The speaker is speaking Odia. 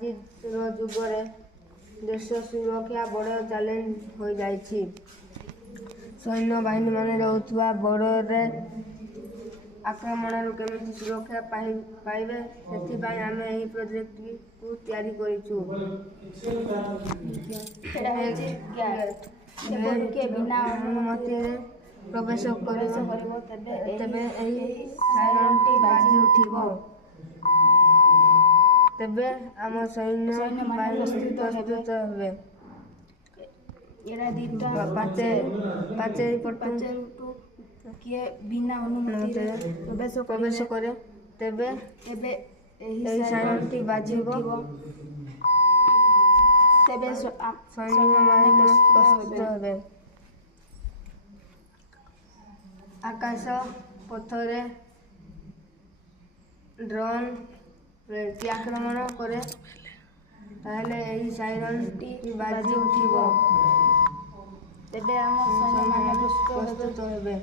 ଆଜିର ଯୁଗରେ ଦେଶ ସୁରକ୍ଷା ବଡ଼ ଚ୍ୟାଲେଞ୍ଜ ହୋଇଯାଇଛି। ସୈନ୍ୟବାହିନୀମାନେ ରହୁଥିବା ବର୍ଡରରେ ଆକ୍ରମଣରୁ କେମିତି ସୁରକ୍ଷା ପାଇବେ, ସେଥିପାଇଁ ଆମେ ଏହି ପ୍ରୋଜେକ୍ଟକୁ ତିଆରି କରିଛୁ। ବିନା ଅନୁମତିରେ ପ୍ରବେଶ କରିବ, ତେବେ ଏହି ସାଇରନ୍ଟି ବାଜି ଉଠିବ। ତେବେ ଆମ ସୈନ୍ୟବାହିନୀ ପ୍ରସ୍ତୁତ ହେବେ। ପାଚେରୀ ପଟୁ କିଏ ବିନା ଅନୁମତିରେ ପ୍ରବେଶ କରେ, ତେବେ ଏହି ସାଇରନ୍ଟି ବାଜିବ। ତେବେ ସୈନ୍ୟମାନେ ପ୍ରସ୍ତୁତ ହେବେ। ଆକାଶ ପଥରେ ଡ୍ରୋନ୍ ଆକ୍ରମଣ କରେ, ତାହେଲେ ଏହି ସାଇରନ୍ଟି ବାଜି ଉଠିବ। ତେବେ ଆମ ସୈନ୍ୟମାନେ ପ୍ରସ୍ତୁତ ହେବେ।